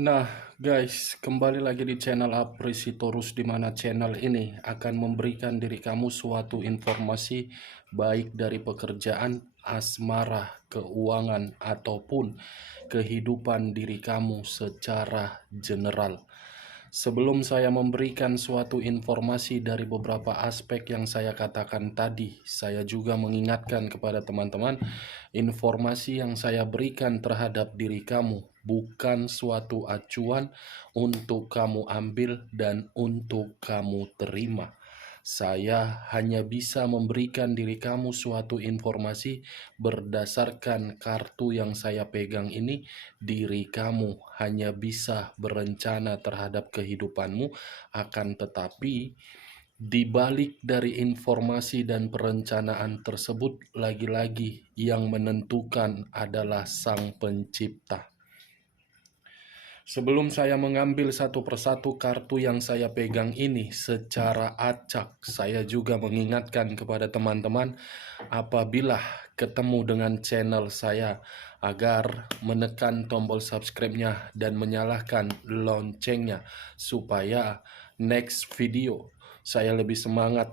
Nah, guys, kembali lagi di channel Apresitorus, di mana channel ini akan memberikan diri kamu suatu informasi baik dari pekerjaan, asmara, keuangan, ataupun kehidupan diri kamu secara general. Sebelum saya memberikan suatu informasi dari beberapa aspek yang saya katakan tadi, saya juga mengingatkan kepada teman-teman, informasi yang saya berikan terhadap diri kamu bukan suatu acuan untuk kamu ambil dan untuk kamu terima. Saya hanya bisa memberikan diri kamu suatu informasi berdasarkan kartu yang saya pegang ini. Diri kamu hanya bisa berencana terhadap kehidupanmu, akan tetapi di balik dari informasi dan perencanaan tersebut, lagi-lagi yang menentukan adalah Sang Pencipta. Sebelum saya mengambil satu persatu kartu yang saya pegang ini secara acak, saya juga mengingatkan kepada teman-teman apabila ketemu dengan channel saya agar menekan tombol subscribe-nya dan menyalakan loncengnya supaya next video saya lebih semangat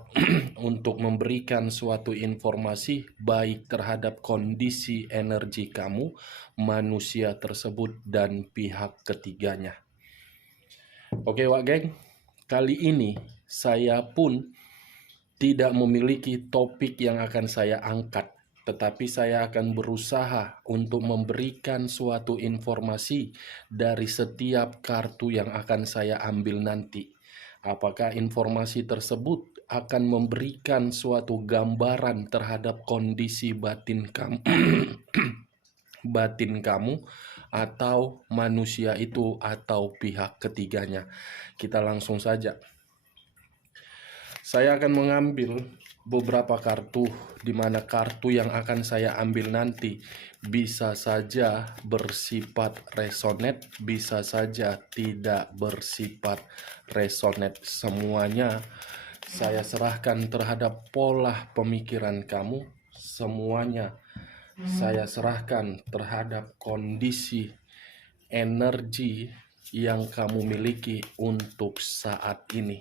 untuk memberikan suatu informasi baik terhadap kondisi energi kamu, manusia tersebut, dan pihak ketiganya. Oke, Wak Geng, kali ini saya pun tidak memiliki topik yang akan saya angkat, tetapi saya akan berusaha untuk memberikan suatu informasi dari setiap kartu yang akan saya ambil nanti. Apakah informasi tersebut akan memberikan suatu gambaran terhadap kondisi batin kamu, batin kamu, atau manusia itu, atau pihak ketiganya? Kita langsung saja. Saya akan mengambil beberapa kartu, di mana kartu yang akan saya ambil nanti bisa saja bersifat resonate, bisa saja tidak bersifat resonate. Semuanya saya serahkan terhadap pola pemikiran kamu, semuanya saya serahkan terhadap kondisi energi yang kamu miliki untuk saat ini.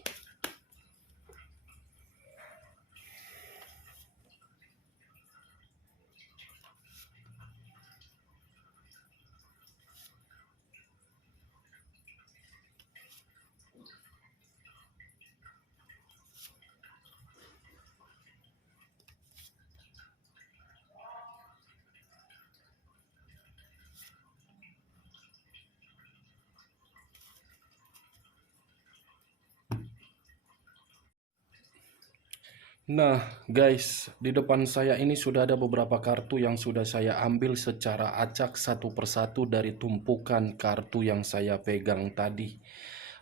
Nah, guys, di depan saya ini sudah ada beberapa kartu yang sudah saya ambil secara acak satu persatu dari tumpukan kartu yang saya pegang tadi.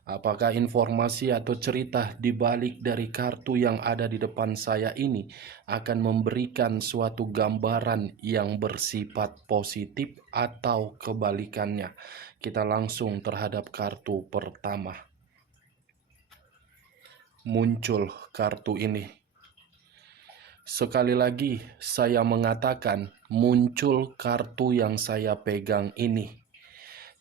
Apakah informasi atau cerita di balik dari kartu yang ada di depan saya ini akan memberikan suatu gambaran yang bersifat positif atau kebalikannya? Kita langsung terhadap kartu pertama. Muncul kartu ini. Sekali lagi saya mengatakan muncul kartu yang saya pegang ini,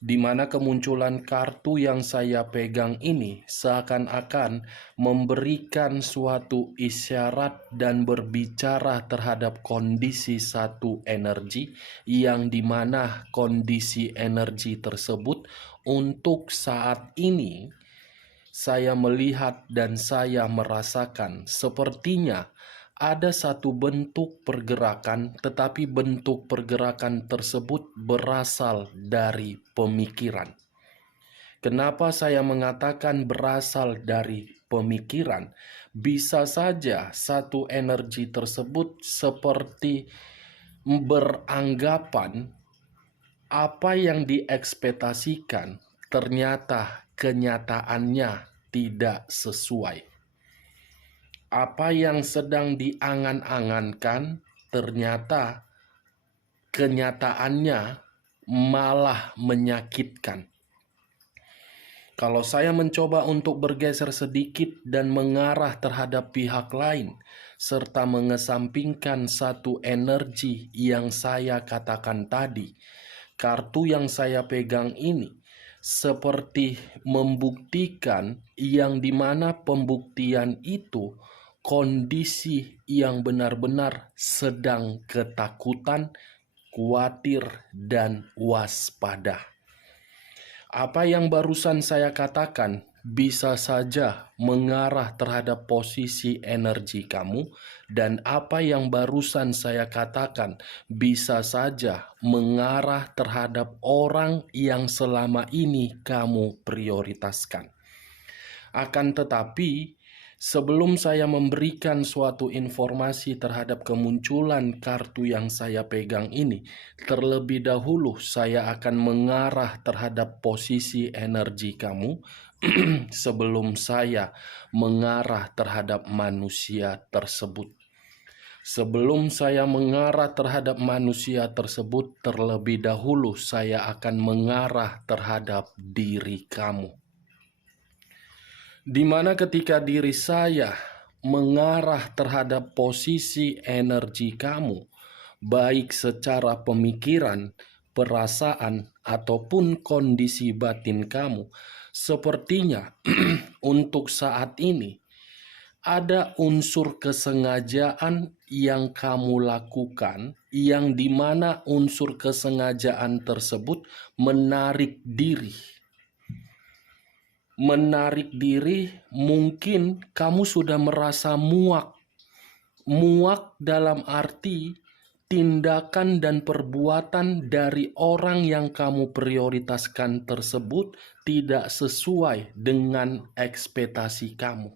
di mana kemunculan kartu yang saya pegang ini seakan-akan memberikan suatu isyarat dan berbicara terhadap kondisi satu energi, yang dimana kondisi energi tersebut untuk saat ini saya melihat dan saya merasakan sepertinya ada satu bentuk pergerakan, tetapi bentuk pergerakan tersebut berasal dari pemikiran. Kenapa saya mengatakan berasal dari pemikiran? Bisa saja satu energi tersebut seperti beranggapan apa yang diekspektasikan ternyata kenyataannya tidak sesuai. Apa yang sedang diangan-angankan ternyata kenyataannya malah menyakitkan. Kalau saya mencoba untuk bergeser sedikit dan mengarah terhadap pihak lain, serta mengesampingkan satu energi yang saya katakan tadi, kartu yang saya pegang ini seperti membuktikan, yang dimana pembuktian itu kondisi yang benar-benar sedang ketakutan, khawatir, dan waspada. Apa yang barusan saya katakan bisa saja mengarah terhadap posisi energi kamu, dan apa yang barusan saya katakan bisa saja mengarah terhadap orang yang selama ini kamu prioritaskan. Akan tetapi, sebelum saya memberikan suatu informasi terhadap kemunculan kartu yang saya pegang ini, terlebih dahulu saya akan mengarah terhadap posisi energi kamu sebelum saya mengarah terhadap manusia tersebut. Sebelum saya mengarah terhadap manusia tersebut, terlebih dahulu saya akan mengarah terhadap diri kamu. Di mana ketika diri saya mengarah terhadap posisi energi kamu, baik secara pemikiran, perasaan, ataupun kondisi batin kamu, sepertinya untuk saat ini ada unsur kesengajaan yang kamu lakukan, yang dimana unsur kesengajaan tersebut menarik diri. Menarik diri, mungkin kamu sudah merasa muak. Muak dalam arti tindakan dan perbuatan dari orang yang kamu prioritaskan tersebut tidak sesuai dengan ekspektasi kamu.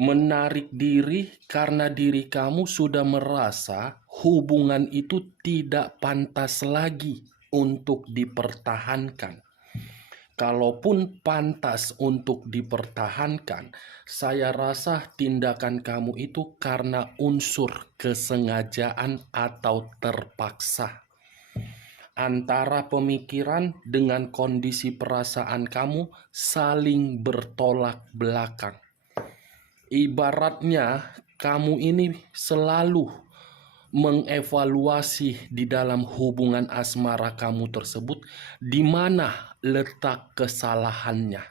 Menarik diri karena diri kamu sudah merasa hubungan itu tidak pantas lagi untuk dipertahankan. Kalaupun pantas untuk dipertahankan, saya rasa tindakan kamu itu karena unsur kesengajaan atau terpaksa. Antara pemikiran dengan kondisi perasaan kamu saling bertolak belakang. Ibaratnya kamu ini selalu mengevaluasi di dalam hubungan asmara kamu tersebut, di mana letak kesalahannya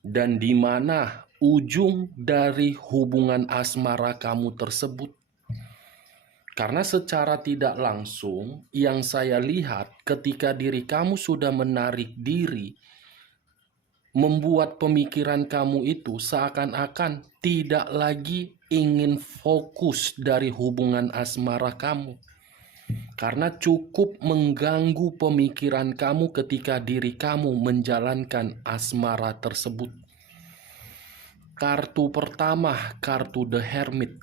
dan di mana ujung dari hubungan asmara kamu tersebut. Karena secara tidak langsung yang saya lihat ketika diri kamu sudah menarik diri, membuat pemikiran kamu itu seakan-akan tidak lagi ingin fokus dari hubungan asmara kamu. Karena cukup mengganggu pemikiran kamu ketika diri kamu menjalankan asmara tersebut. Kartu pertama, kartu The Hermit,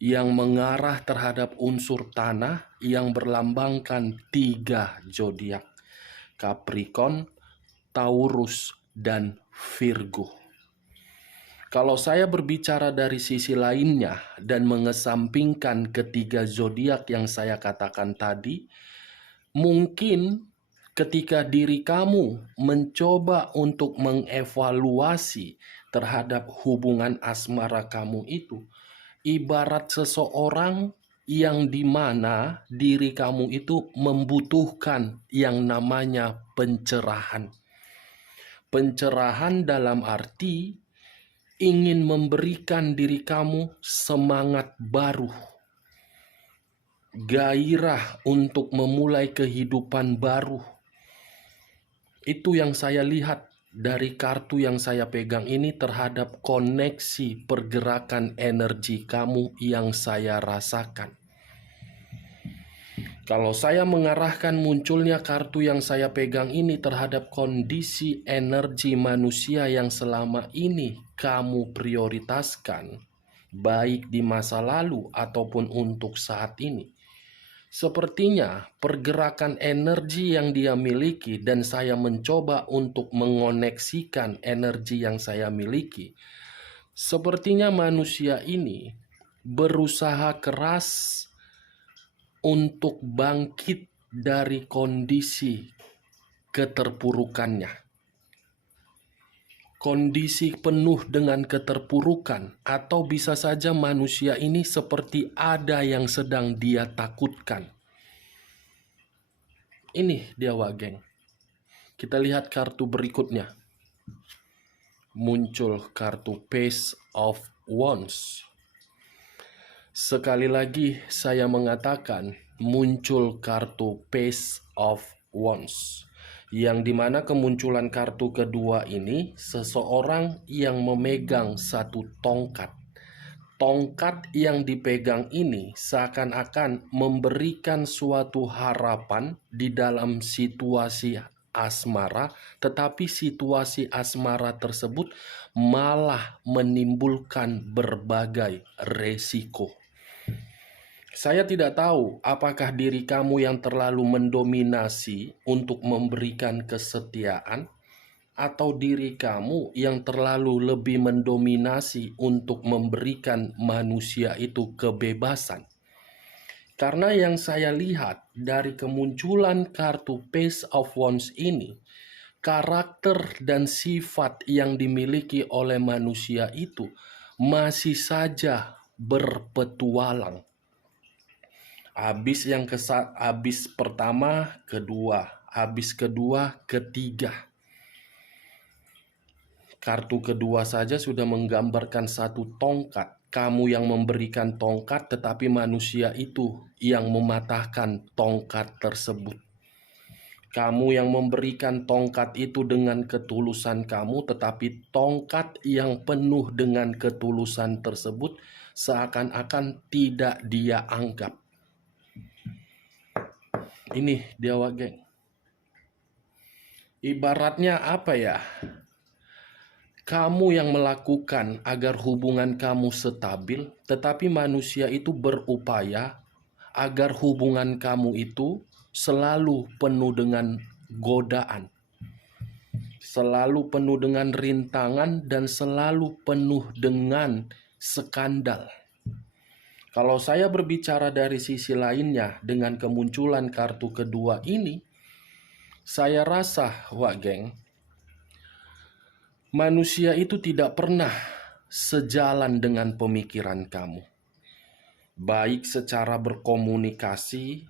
yang mengarah terhadap unsur tanah yang berlambangkan 3 zodiak: Capricorn, Taurus, dan Virgo. Kalau saya berbicara dari sisi lainnya dan mengesampingkan ketiga zodiak yang saya katakan tadi, mungkin ketika diri kamu mencoba untuk mengevaluasi terhadap hubungan asmara kamu itu, ibarat seseorang yang dimana diri kamu itu membutuhkan yang namanya pencerahan. Pencerahan dalam arti ingin memberikan diri kamu semangat baru, gairah untuk memulai kehidupan baru. Itu yang saya lihat dari kartu yang saya pegang ini terhadap koneksi pergerakan energi kamu yang saya rasakan. Kalau saya mengarahkan munculnya kartu yang saya pegang ini terhadap kondisi energi manusia yang selama ini kamu prioritaskan, baik di masa lalu ataupun untuk saat ini, sepertinya pergerakan energi yang dia miliki dan saya mencoba untuk mengoneksikan energi yang saya miliki, sepertinya manusia ini berusaha keras untuk bangkit dari kondisi keterpurukannya. Kondisi penuh dengan keterpurukan, atau bisa saja manusia ini seperti ada yang sedang dia takutkan. Ini dia Wak Geng. Kita lihat kartu berikutnya. Muncul kartu Page of Wands. Sekali lagi saya mengatakan muncul kartu Page of Wands. Yang dimana kemunculan kartu kedua ini seseorang yang memegang satu tongkat. Tongkat yang dipegang ini seakan-akan memberikan suatu harapan di dalam situasi asmara, tetapi situasi asmara tersebut malah menimbulkan berbagai resiko. Saya tidak tahu apakah diri kamu yang terlalu mendominasi untuk memberikan kesetiaan, atau diri kamu yang terlalu lebih mendominasi untuk memberikan manusia itu kebebasan. Karena yang saya lihat dari kemunculan kartu Page of Wands ini, karakter dan sifat yang dimiliki oleh manusia itu masih saja berpetualang. Habis pertama, kedua, habis kedua, ketiga. Kartu kedua saja sudah menggambarkan satu tongkat. Kamu yang memberikan tongkat, tetapi manusia itu yang mematahkan tongkat tersebut. Kamu yang memberikan tongkat itu dengan ketulusan kamu, tetapi tongkat yang penuh dengan ketulusan tersebut seakan-akan tidak dia anggap. Ini dia Wak Geng. Ibaratnya apa ya? Kamu yang melakukan agar hubungan kamu stabil, tetapi manusia itu berupaya agar hubungan kamu itu selalu penuh dengan godaan, selalu penuh dengan rintangan, dan selalu penuh dengan skandal. Kalau saya berbicara dari sisi lainnya dengan kemunculan kartu kedua ini, saya rasa Wak Geng, manusia itu tidak pernah sejalan dengan pemikiran kamu. Baik secara berkomunikasi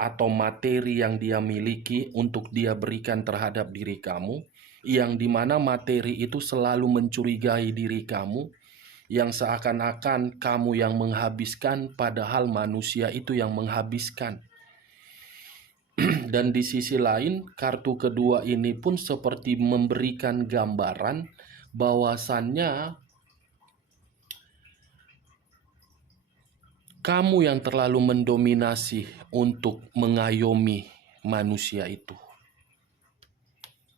atau materi yang dia miliki untuk dia berikan terhadap diri kamu, yang dimana materi itu selalu mencurigai diri kamu, yang seakan-akan kamu yang menghabiskan padahal manusia itu yang menghabiskan. Dan di sisi lain, kartu kedua ini pun seperti memberikan gambaran bahwasannya kamu yang terlalu mendominasi untuk mengayomi manusia itu.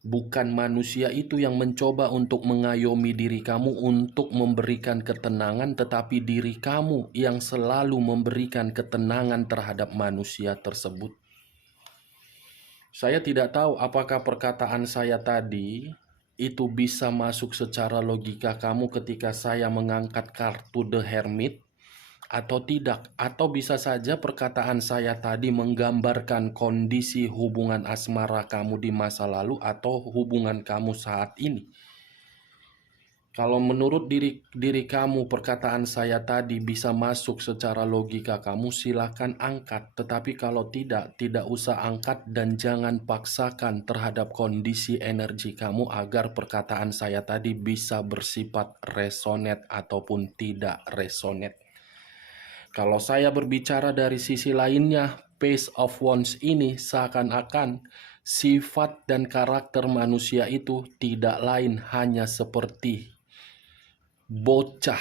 Bukan manusia itu yang mencoba untuk mengayomi diri kamu untuk memberikan ketenangan, tetapi diri kamu yang selalu memberikan ketenangan terhadap manusia tersebut. Saya tidak tahu apakah perkataan saya tadi itu bisa masuk secara logika kamu ketika saya mengangkat kartu The Hermit atau tidak. Atau bisa saja perkataan saya tadi menggambarkan kondisi hubungan asmara kamu di masa lalu atau hubungan kamu saat ini. Kalau menurut diri kamu perkataan saya tadi bisa masuk secara logika kamu, silakan angkat. Tetapi kalau tidak usah angkat dan jangan paksakan terhadap kondisi energi kamu agar perkataan saya tadi bisa bersifat resonate ataupun tidak resonate. Kalau saya berbicara dari sisi lainnya, Page of Wands ini seakan-akan sifat dan karakter manusia itu tidak lain hanya seperti bocah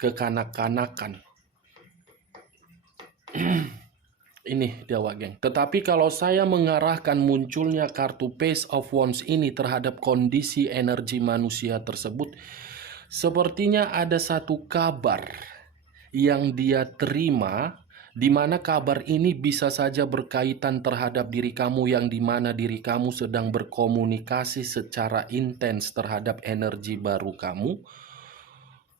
kekanak-kanakan. Ini dia Wak Geng. Tetapi kalau saya mengarahkan munculnya kartu Page of Wands ini terhadap kondisi energi manusia tersebut, sepertinya ada satu kabar yang dia terima, di mana kabar ini bisa saja berkaitan terhadap diri kamu, yang dimana diri kamu sedang berkomunikasi secara intens terhadap energi baru kamu.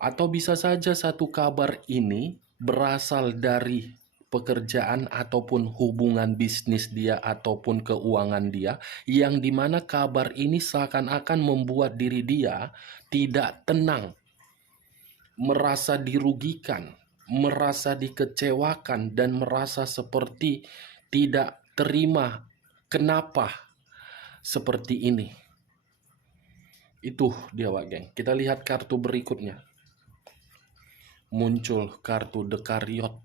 Atau bisa saja satu kabar ini berasal dari pekerjaan ataupun hubungan bisnis dia ataupun keuangan dia, yang dimana kabar ini seakan-akan membuat diri dia tidak tenang, merasa dirugikan, merasa dikecewakan, dan merasa seperti tidak terima Kenapa seperti ini? Itu dia, Wak Geng. Kita lihat kartu berikutnya. Muncul kartu Dekariot.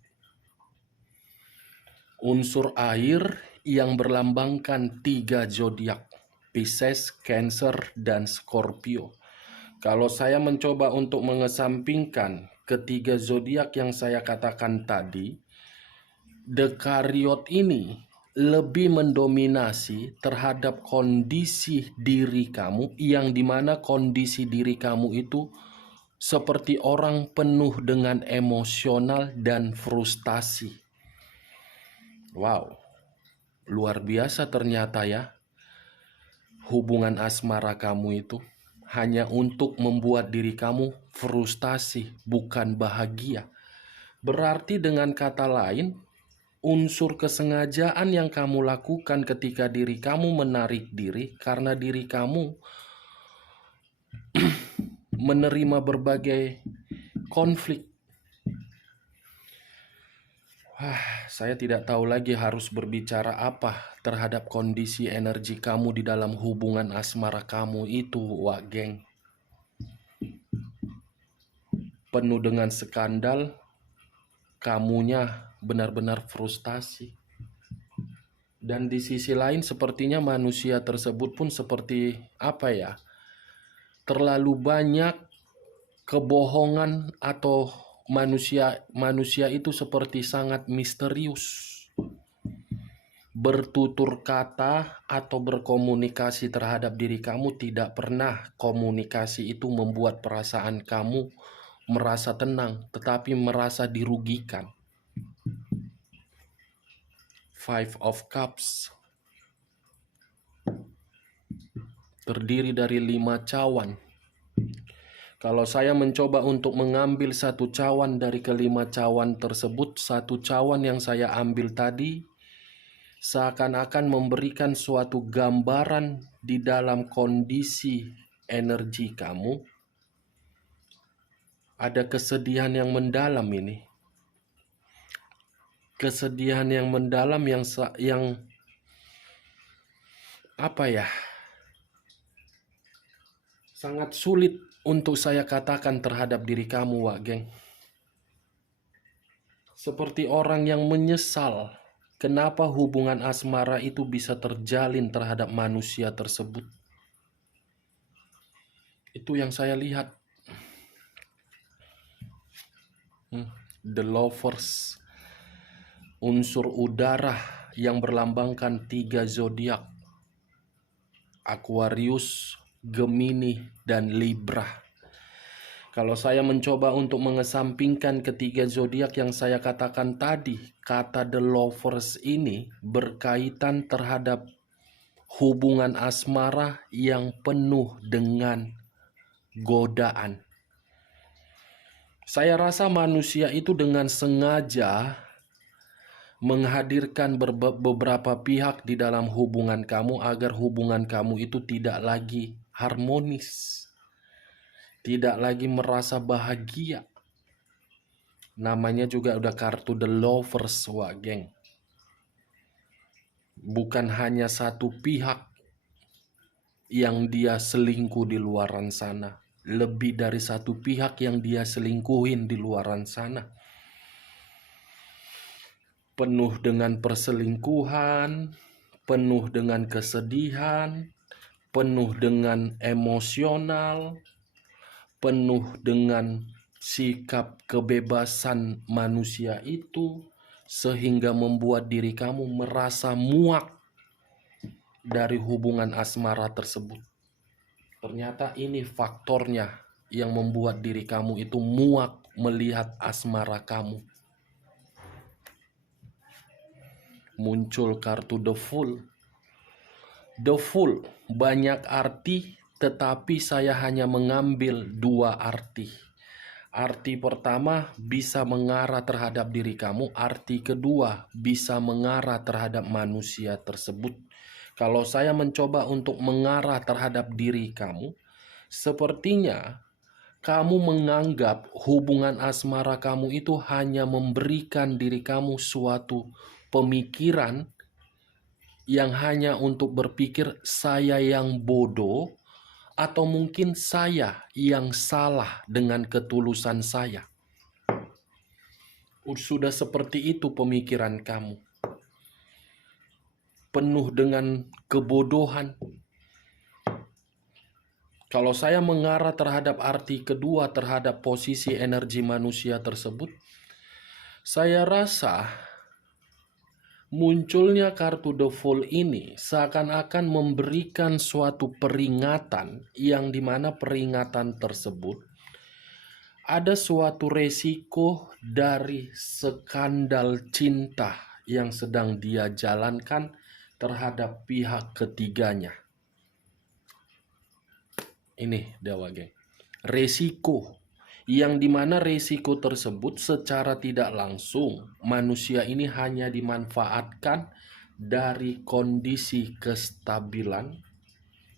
Unsur air yang berlambangkan 3 zodiak, Pisces, Cancer, dan Scorpio. Kalau saya mencoba untuk mengesampingkan ketiga zodiak yang saya katakan tadi, Dekariot ini lebih mendominasi terhadap kondisi diri kamu, yang dimana kondisi diri kamu itu seperti orang penuh dengan emosional dan frustasi. Wow, luar biasa ternyata ya. Hubungan asmara kamu itu hanya untuk membuat diri kamu frustasi, bukan bahagia. Berarti dengan kata lain, unsur kesengajaan yang kamu lakukan ketika diri kamu menarik diri karena diri kamu menerima berbagai konflik. Saya tidak tahu lagi harus berbicara apa terhadap kondisi energi kamu di dalam hubungan asmara kamu itu, Wak Geng. Penuh dengan skandal, kamunya benar-benar frustasi. Dan di sisi lain sepertinya manusia tersebut pun seperti apa ya? Terlalu banyak kebohongan, atau manusia itu seperti sangat misterius. Bertutur kata atau berkomunikasi terhadap diri kamu, tidak pernah komunikasi itu membuat perasaan kamu merasa tenang, tetapi merasa dirugikan. Five of Cups terdiri dari 5 cawan. Kalau saya mencoba untuk mengambil satu cawan dari kelima cawan tersebut, satu cawan yang saya ambil tadi seakan-akan memberikan suatu gambaran di dalam kondisi energi kamu. Ada kesedihan yang mendalam ini. Kesedihan yang mendalam yang apa ya? Sangat sulit untuk saya katakan terhadap diri kamu, Wak Geng. Seperti orang yang menyesal kenapa hubungan asmara itu bisa terjalin terhadap manusia tersebut. Itu yang saya lihat. The Lovers, unsur udara yang berlambangkan 3 zodiak, Aquarius, Gemini, dan Libra. Kalau saya mencoba untuk mengesampingkan ketiga zodiak yang saya katakan tadi, kata The Lovers ini berkaitan terhadap hubungan asmara yang penuh dengan godaan. Saya rasa manusia itu dengan sengaja menghadirkan beberapa pihak di dalam hubungan kamu agar hubungan kamu itu tidak lagi harmonis, tidak lagi merasa bahagia. Namanya juga udah kartu The Lovers, Wak Geng. Bukan hanya satu pihak yang dia selingkuh di luaran sana, lebih dari satu pihak yang dia selingkuhin di luaran sana. Penuh dengan perselingkuhan, penuh dengan kesedihan, penuh dengan emosional, penuh dengan sikap kebebasan manusia itu, sehingga membuat diri kamu merasa muak dari hubungan asmara tersebut. Ternyata ini faktornya yang membuat diri kamu itu muak melihat asmara kamu. Muncul kartu The Fool. The Fool banyak arti, tetapi saya hanya mengambil 2 arti. Arti pertama bisa mengarah terhadap diri kamu, arti kedua bisa mengarah terhadap manusia tersebut. Kalau saya mencoba untuk mengarah terhadap diri kamu, sepertinya kamu menganggap hubungan asmara kamu itu hanya memberikan diri kamu suatu pemikiran yang hanya untuk berpikir saya yang bodoh atau mungkin saya yang salah dengan ketulusan saya. Sudah seperti itu pemikiran kamu. Penuh dengan kebodohan. Kalau saya mengarah terhadap arti kedua terhadap posisi energi manusia tersebut, saya rasa munculnya kartu The Fool ini seakan-akan memberikan suatu peringatan yang dimana peringatan tersebut ada suatu resiko dari skandal cinta yang sedang dia jalankan terhadap pihak ketiganya. Ini Dewa Geng. Resiko. Yang dimana resiko tersebut secara tidak langsung manusia ini hanya dimanfaatkan dari kondisi kestabilan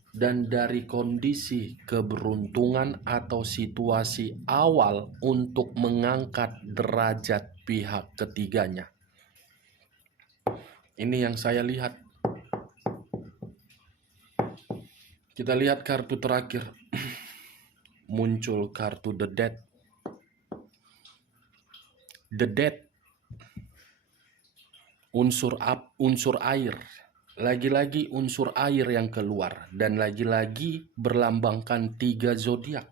dan dari kondisi keberuntungan atau situasi awal untuk mengangkat derajat pihak ketiganya. Ini yang saya lihat. Kita lihat kartu terakhir. Muncul kartu The Death. The Death. Unsur air. Lagi-lagi unsur air yang keluar. Dan lagi-lagi berlambangkan 3 zodiak.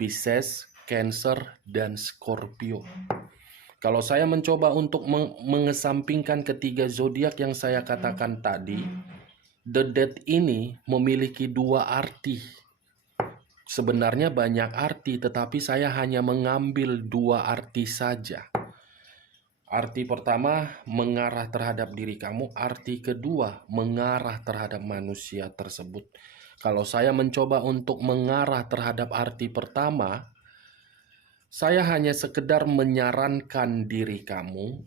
Pisces, Cancer, dan Scorpio. Kalau saya mencoba untuk mengesampingkan ketiga zodiak yang saya katakan tadi, The Death ini memiliki 2 arti. Sebenarnya banyak arti, tetapi saya hanya mengambil 2 arti saja. Arti pertama mengarah terhadap diri kamu, arti kedua mengarah terhadap manusia tersebut. Kalau saya mencoba untuk mengarah terhadap arti pertama, saya hanya sekedar menyarankan diri kamu,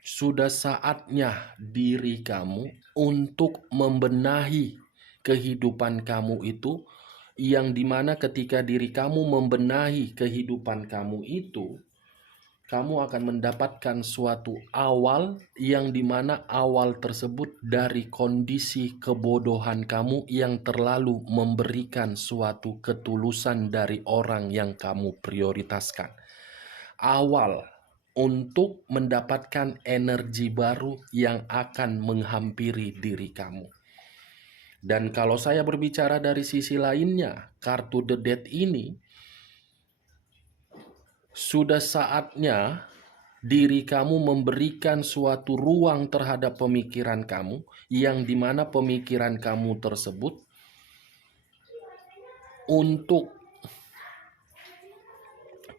sudah saatnya diri kamu untuk membenahi kehidupan kamu itu, yang dimana ketika diri kamu membenahi kehidupan kamu itu, kamu akan mendapatkan suatu awal yang dimana awal tersebut dari kondisi kebodohan kamu yang terlalu memberikan suatu ketulusan dari orang yang kamu prioritaskan. Awal untuk mendapatkan energi baru yang akan menghampiri diri kamu. Dan kalau saya berbicara dari sisi lainnya, kartu The Death ini, sudah saatnya diri kamu memberikan suatu ruang terhadap pemikiran kamu, yang dimana pemikiran kamu tersebut untuk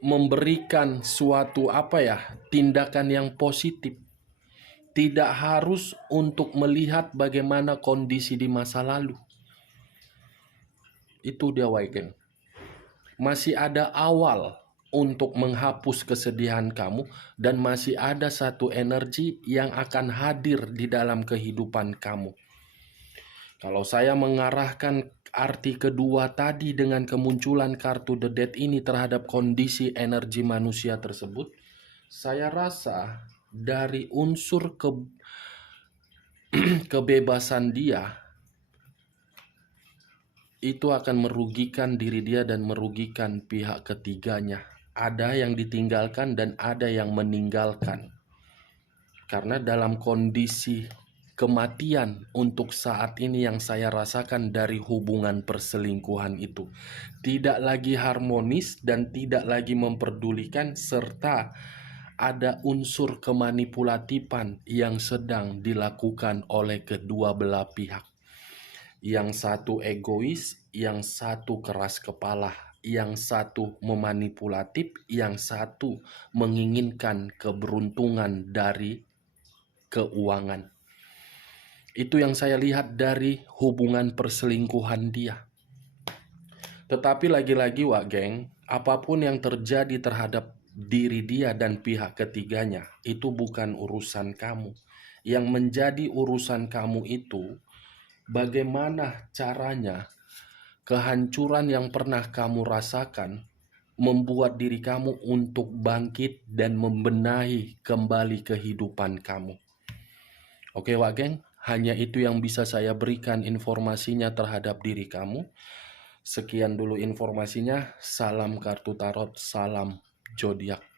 memberikan suatu tindakan yang positif. Tidak harus untuk melihat bagaimana kondisi di masa lalu. Itu dia Waigen. Masih ada awal untuk menghapus kesedihan kamu, dan masih ada satu energi yang akan hadir di dalam kehidupan kamu. Kalau saya mengarahkan arti kedua tadi dengan kemunculan kartu The Death ini terhadap kondisi energi manusia tersebut, saya rasa dari unsur kebebasan dia, itu akan merugikan diri dia dan merugikan pihak ketiganya. Ada yang ditinggalkan dan ada yang meninggalkan. Karena dalam kondisi kematian untuk saat ini yang saya rasakan dari hubungan perselingkuhan itu tidak lagi harmonis dan tidak lagi memperdulikan, serta ada unsur kemanipulatifan yang sedang dilakukan oleh kedua belah pihak. Yang satu egois, yang satu keras kepala, yang satu memanipulatif, yang satu menginginkan keberuntungan dari keuangan. Itu yang saya lihat dari hubungan perselingkuhan dia. Tetapi lagi-lagi Wak Geng, apapun yang terjadi terhadap diri dia dan pihak ketiganya, itu bukan urusan kamu. Yang menjadi urusan kamu itu bagaimana caranya kehancuran yang pernah kamu rasakan membuat diri kamu untuk bangkit dan membenahi kembali kehidupan kamu. Oke Wak Geng, Hanya itu yang bisa saya berikan informasinya terhadap diri kamu. Sekian dulu informasinya. Salam kartu tarot, salam zodiak.